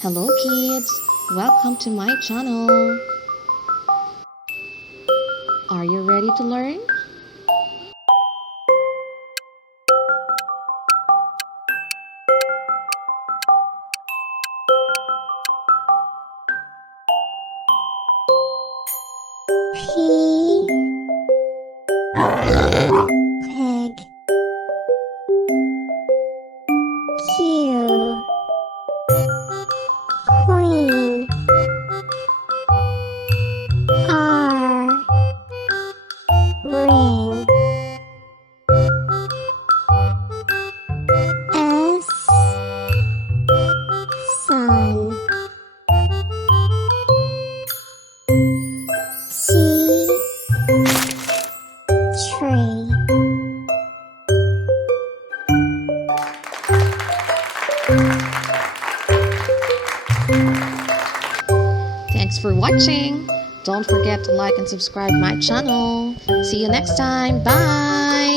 Hello kids, welcome to my channel. Are you ready to learn? Pig. Q. Queen. R. Ring. S. Sun. T. Tree. Thanks for watching. Don't forget to like and subscribe my channel. See you next time. Bye!